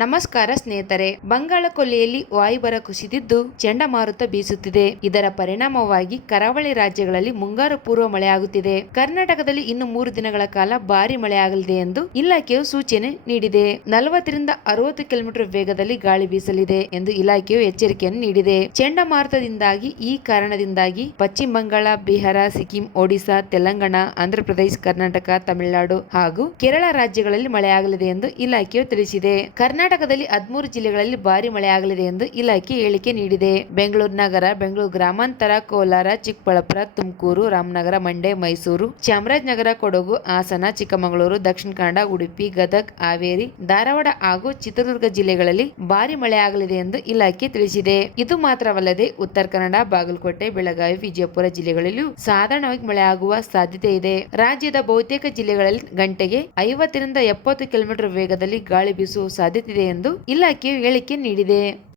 ನಮಸ್ಕಾರ ಸ್ನೇಹಿತರೆ, ಬಂಗಾಳ ಕೊಲ್ಲಿಯಲ್ಲಿ ವಾಯುಭಾರ ಕುಸಿದಿದ್ದು ಚಂಡಮಾರುತ ಬೀಸುತ್ತಿದೆ. ಇದರ ಪರಿಣಾಮವಾಗಿ ಕರಾವಳಿ ರಾಜ್ಯಗಳಲ್ಲಿ ಮುಂಗಾರು ಪೂರ್ವ ಮಳೆಯಾಗುತ್ತಿದೆ ಕರ್ನಾಟಕದಲ್ಲಿ ಇನ್ನು ಮೂರು ದಿನಗಳ ಕಾಲ ಭಾರಿ ಮಳೆಯಾಗಲಿದೆ ಎಂದು ಇಲಾಖೆಯು ಸೂಚನೆ ನೀಡಿದೆ. ನಲವತ್ತರಿಂದ ಅರವತ್ತು ಕಿಲೋಮೀಟರ್ ವೇಗದಲ್ಲಿ ಗಾಳಿ ಬೀಸಲಿದೆ ಎಂದು ಇಲಾಖೆಯು ಎಚ್ಚರಿಕೆಯನ್ನು ನೀಡಿದೆ. ಚಂಡಮಾರುತದಿಂದಾಗಿ ಈ ಕಾರಣದಿಂದಾಗಿ ಪಶ್ಚಿಮ ಬಂಗಾಳ, ಬಿಹಾರ, ಸಿಕ್ಕಿಂ, ಒಡಿಶಾ, ತೆಲಂಗಾಣ, ಆಂಧ್ರಪ್ರದೇಶ, ಕರ್ನಾಟಕ, ತಮಿಳುನಾಡು ಹಾಗೂ ಕೇರಳ ರಾಜ್ಯಗಳಲ್ಲಿ ಮಳೆಯಾಗಲಿದೆ ಎಂದು ಇಲಾಖೆಯು ತಿಳಿಸಿದೆ. ಕರ್ನಾಟಕದಲ್ಲಿ ಹದಿಮೂರು ಜಿಲ್ಲೆಗಳಲ್ಲಿ ಭಾರಿ ಮಳೆಯಾಗಲಿದೆ ಎಂದು ಇಲಾಖೆ ಹೇಳಿಕೆ ನೀಡಿದೆ. ಬೆಂಗಳೂರು ನಗರ, ಬೆಂಗಳೂರು ಗ್ರಾಮಾಂತರ, ಕೋಲಾರ, ಚಿಕ್ಕಬಳ್ಳಾಪುರ, ತುಮಕೂರು, ರಾಮನಗರ, ಮಂಡ್ಯ, ಮೈಸೂರು, ಚಾಮರಾಜನಗರ, ಕೊಡಗು, ಹಾಸನ, ಚಿಕ್ಕಮಗಳೂರು, ದಕ್ಷಿಣ ಕನ್ನಡ, ಉಡುಪಿ, ಗದಗ್, ಹಾವೇರಿ, ಧಾರವಾಡ ಹಾಗೂ ಚಿತ್ರದುರ್ಗ ಜಿಲ್ಲೆಗಳಲ್ಲಿ ಭಾರಿ ಮಳೆಯಾಗಲಿದೆ ಎಂದು ಇಲಾಖೆ ತಿಳಿಸಿದೆ. ಇದು ಮಾತ್ರವಲ್ಲದೆ ಉತ್ತರ ಕನ್ನಡ, ಬಾಗಲಕೋಟೆ, ಬೆಳಗಾವಿ, ವಿಜಯಪುರ ಜಿಲ್ಲೆಗಳಲ್ಲೂ ಸಾಧಾರಣವಾಗಿ ಮಳೆಯಾಗುವ ಸಾಧ್ಯತೆ ಇದೆ. ರಾಜ್ಯದ ಬಹುತೇಕ ಜಿಲ್ಲೆಗಳಲ್ಲಿ ಗಂಟೆಗೆ ಐವತ್ತರಿಂದ ಎಪ್ಪತ್ತು ಕಿಲೋಮೀಟರ್ ವೇಗದಲ್ಲಿ ಗಾಳಿ ಬೀಸುವ ಸಾಧ್ಯತೆ ಎಂದು ಇಲಾಖೆಯು ಹೇಳಿಕೆ ನೀಡಿದೆ.